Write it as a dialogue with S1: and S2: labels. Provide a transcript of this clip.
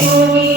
S1: Glory.